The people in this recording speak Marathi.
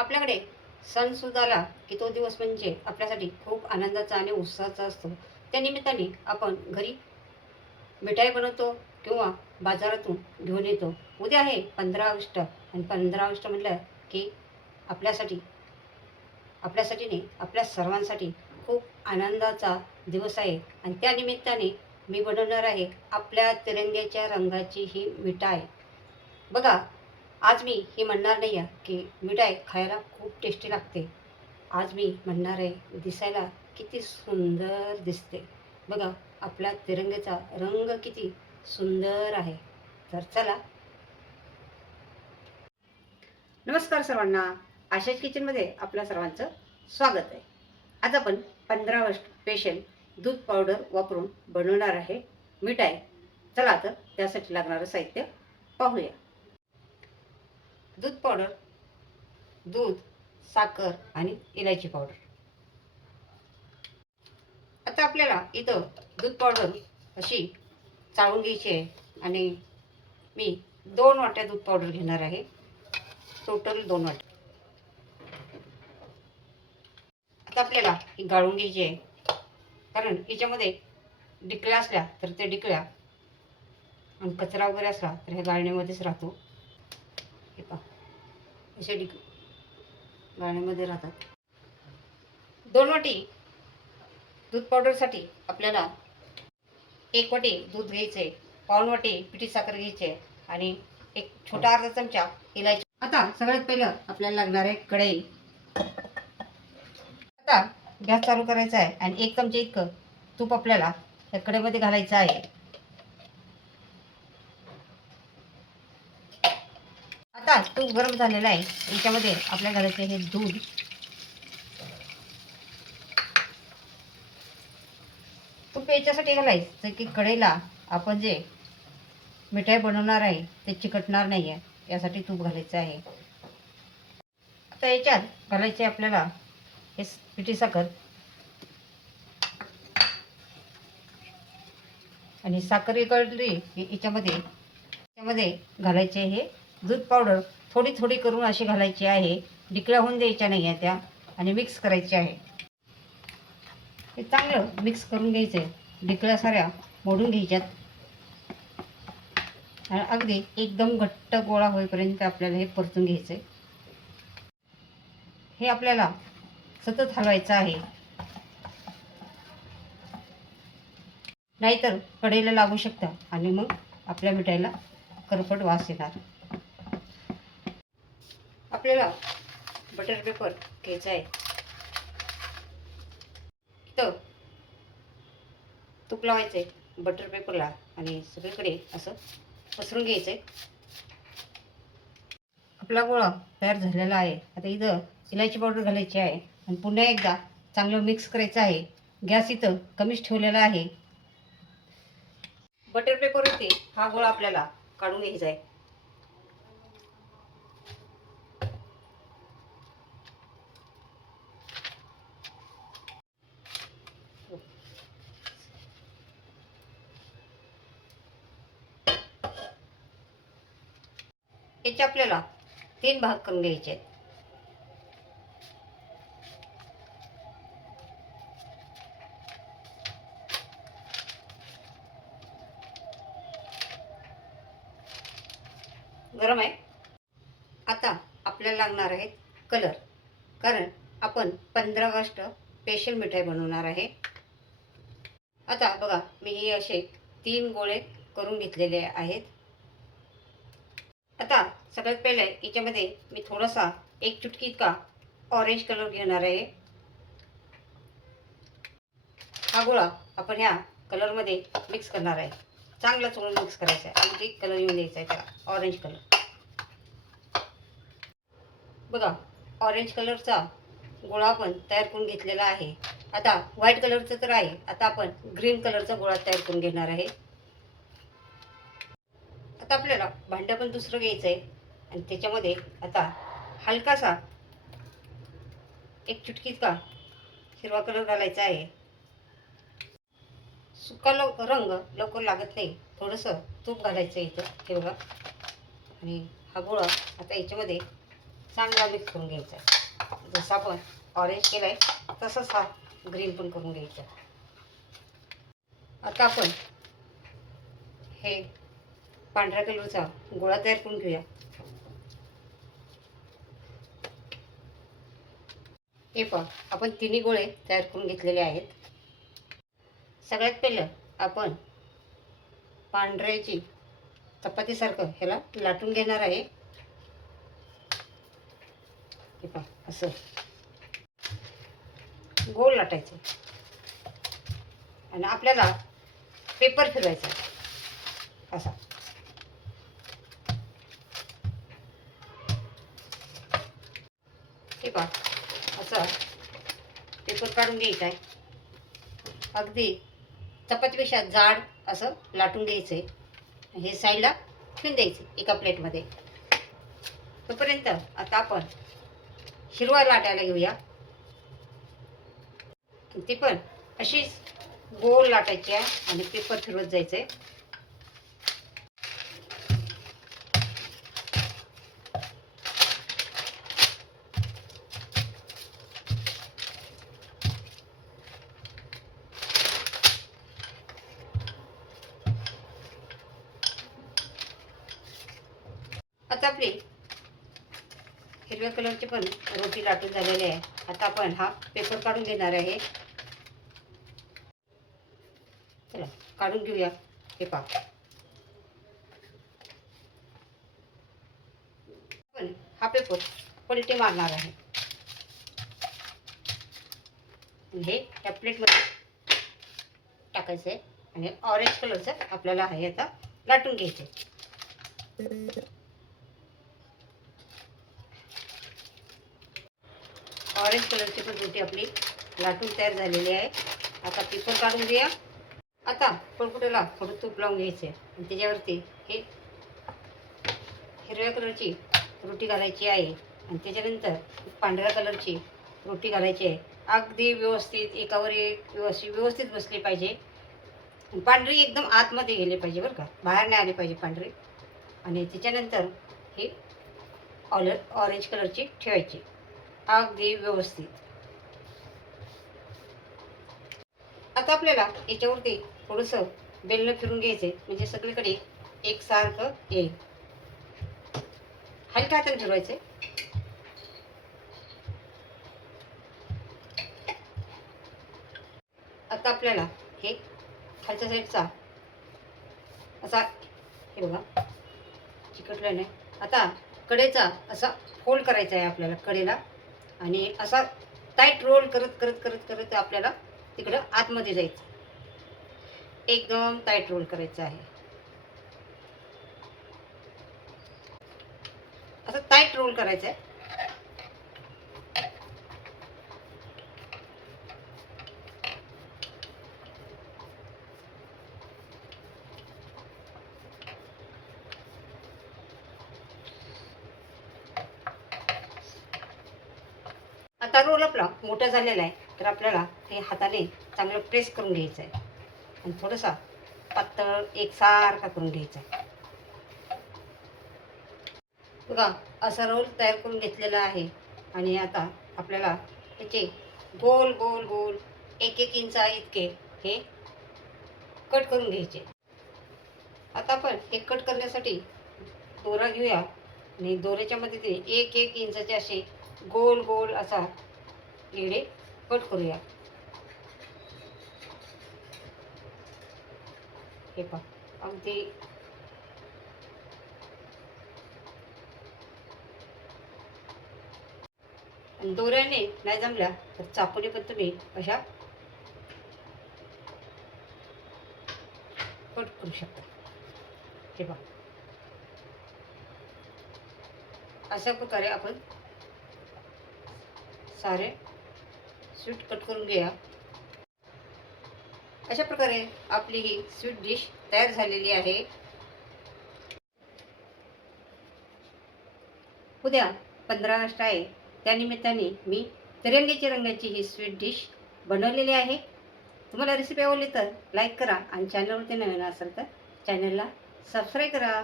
आपल्याकडे सणसुद्धा आला की तो दिवस म्हणजे आपल्यासाठी खूप आनंदाचा आणि उत्साहाचा असतो. त्या निमित्ताने आपण घरी मिठाई बनवतो किंवा बाजारातून घेऊन येतो. उद्या आहे 15 ऑगस्ट आणि 15 ऑगस्ट म्हटलं की आपल्यासाठी आपल्यासाठी नाही, आपल्या सर्वांसाठी खूप आनंदाचा दिवस आहे आणि त्या निमित्ताने मी बनवणार आहे आपल्या तिरंग्याच्या रंगाची ही मिठाई. बघा, आज मी ही म्हणणार नाही आहे की मिठाई खायला खूप टेस्टी लागते. आज मी म्हणणार आहे दिसायला किती सुंदर दिसते. बघा, आपल्या तिरंग्याचा रंग किती सुंदर आहे. तर चला. नमस्कार सर्वांना. आशाच किचनमध्ये आपल्या सर्वांचं स्वागत आहे. आज आपण 15 ऑगस्ट स्पेशल दूध पावडर वापरून बनवणार आहे मिठाई. चला तर त्यासाठी लागणारं साहित्य पाहूया. दूध पावडर, दूध, साखर आणि इलायची पावडर. आता आपल्याला इथं दूध पावडर अशी चाळून घ्यायची आहे आणि मी 2 वाट्या दूध पावडर घेणार आहे. टोटल 2 वाट्या. आता आपल्याला ही गाळून घ्यायची आहे, कारण याच्यामध्ये डिकल्या असल्या तर त्या डिकल्या आणि कचरा वगैरे असला तर ह्या गाळणीमध्येच राहतो. हे पहा, असे गाळणीमध्ये राहतात. 2 वाटी दूध पावडरसाठी आपल्याला 1 वाटी दूध घ्यायचं आहे, पाऊण वाटी पिठी साखर घ्यायची आहे आणि एक छोटा अर्धा चमचा इलायची. आता सगळ्यात पहिलं आपल्याला लागणार आहे कढई. आता गॅस चालू करायचा आहे आणि 1 चमचा इतकं तूप आपल्याला त्या कढईमध्ये घालायचं आहे. आता तूप गरम झालेलं आहे, याच्यामध्ये आपल्याला घालायचं हे दूध. तूप याच्यासाठी घालायचं की कढईला आपण जे मिठाई बनवणार आहे ते चिकटणार नाही आहे, यासाठी तूप घालायचं आहे. आता याच्यात घालायचे आपल्याला हे पिठी साखर आणि साखर विरघळली की याच्यामध्ये घालायचे हे दूध पावडर. थोडी थोडी करून अशी घालायची आहे, डिकळ्या होऊन द्यायच्या नाही आहे त्या, आणि मिक्स करायचे आहे. हे चांगलं मिक्स करून घ्यायचं आहे. डिकळ्या साऱ्या मोडून घ्यायच्यात आणि अगदी एकदम घट्ट गोळा होईपर्यंत आपल्याला हे परतून घ्यायचं आहे. हे आपल्याला सतत हलवायचं आहे, नाहीतर कढईला लागू शकतं आणि मग आपल्या मिठाईला करपट वास येणार. आपल्याला बटर पेपर घ्यायचा आहे. इथं तूप लावायचं आहे बटर पेपरला आणि सगळीकडे असं पसरून घ्यायचं आहे. आपला गोळा तयार झालेला आहे. आता इथं इलायची पावडर घालायची आहे आणि पुन्हा एकदा चांगलं मिक्स करायचं आहे. गॅस इथं कमीच ठेवलेला आहे. बटर पेपरवरती हा गोळा आपल्याला काढून घ्यायचा आहे. याचे आपल्याला 3 भाग करून घ्यायचे आहेत. गरम आहे. आता आपल्याला लागणार आहे कलर, कारण आपण 15 ऑगस्ट स्पेशल मिठाई बनवणार आहे. आता बघा, मी हे असे 3 गोळे करून घेतलेले आहेत. आता सगळ्यात पहिले याच्यामध्ये मी थोडासा 1 चुटकी इतका ऑरेंज कलर घेणार आहे. हा गोळा आपण ह्या कलरमध्ये मिक्स करणार आहे. चांगला चोळून मिक्स करायचा आहे आणि ते कलर येऊन द्यायचा आहे त्याला, ऑरेंज कलर. बघा, ऑरेंज कलरचा गोळा आपण तयार करून घेतलेला आहे. आता व्हाईट कलरचं तर आहे, आता आपण ग्रीन कलरचा गोळा तयार करून घेणार आहे. आता आपल्याला भांडं पण दुसरं घ्यायचं आहे आणि त्याच्यामध्ये आता हलकासा 1 चुटकी इतका हिरवा कलर घालायचा आहे. सुका रंग लवकर लागत नाही, थोडंसं तूप घालायचं इथं, हे बघा. आणि हा गोळा आता याच्यामध्ये चांगला मिक्स करून घ्यायचा आहे. जसं आपण ऑरेंज केलं आहे तसंच हा ग्रीन पण करून घ्यायचा. आता आपण हे पांढऱ्या कलरचा गोळा तयार करून घेऊया. हे पहा, आपण तिन्ही गोळे तयार करून घेतलेले आहेत. सगळ्यात पहिलं आपण पांढऱ्याची चपातीसारखं ह्याला लाटून घेणार आहे. हे पहा, असं गोल लाटायचं आणि आपल्याला पेपर फिरवायचा असा. हे पहा, असा पेपर काढून घ्यायचा आहे. अगदी चपातीपेक्षा जाड असं लाटून घ्यायचं आहे. हे साईडला ठेवून द्यायचे एका प्लेटमध्ये. तोपर्यंत आता आपण हिरवा लाटायला घेऊया. ती पण अशीच गोल लाटायची आहे आणि पेपर फिरवत जायचं आहे. आता आपली हिरव्या कलरची पण रोटी लाटून झालेली आहे. आता आपण हा पेपर काढून घेणार आहे. चला काढून घेऊया. हे पहा, आपण हा पेपर पलटी मारणार आहे. हे या प्लेटमध्ये टाकायचं आहे आणि ऑरेंज कलरचं आपल्याला आहे आता लाटून घ्यायचं आहे. ऑरेंज कलरची पण रोटी आपली लाटून तयार झालेली आहे. आता पेपर काढून घेऊया. आता पळपुट्याला थोडं तूप लावून घ्यायचं आहे आणि त्याच्यावरती हे हिरव्या कलरची रोटी घालायची आहे आणि त्याच्यानंतर पांढऱ्या कलरची रोटी घालायची आहे. अगदी व्यवस्थित एकावर एक व्यवस्थित बसली पाहिजे. पांढरी एकदम आतमध्ये गेली पाहिजे बरं का, बाहेर नाही आली पाहिजे पांढरी. आणि त्याच्यानंतर ही ऑरेंज कलरची ठेवायची अगदी व्यवस्थित. आता आपल्याला याच्यावरती थोडंसं बेलनं फिरून घ्यायचं आहे म्हणजे सगळीकडे एकसारखं येईल. हलक्या हाताने फिरवायचं. आता आपल्याला हे खालच्या साईडचा असा हे बघा चिकटलं नाही. आता कडेचा असा फोल्ड करायचा आहे आपल्याला कडेला आणि असा टाईट रोल करत करत करत करत आपल्याला तिकडं आतमध्ये जायचं. एकदम टाईट रोल करायचा आहे. असं टाईट रोल करायचं आहे. आता रोल आपला मोठा झालेला आहे तर आपल्याला हे हाताने चांगलं प्रेस करून घ्यायचं आहे आणि थोडासा पातळ एकसारखा करून घ्यायचा आहे. बघा असा रोल तयार करून घेतलेला आहे आणि आता आपल्याला त्याचे गोल गोल गोल 1-1 इंचा इतके हे कट करून घ्यायचे. आता आपण हे कट करण्यासाठी दोरा घेऊया आणि दोऱ्याच्या मदतीने 1-1 इंचाचे असे गोल गोल असा येडे कट करूया. हे पहा अगदी दोऱ्याने नाही जमल्या तर चाकूने पण तुम्ही अशा कट करू शकता. हे पहा अशा प्रकारे आपण सारे स्वीट कट करून घ्या. अशा प्रकारे आपली ही स्वीट डिश तयार झालेली आहे. उद्या 15 ऑगस्ट आहे, त्यानिमित्ताने मी तिरंगीच्या रंगाची ही स्वीट डिश बनवलेली आहे. तुम्हाला रेसिपी आवडली तर लाईक करा आणि चॅनलवरती नवीन असेल तर चॅनलला सबस्क्राईब करा.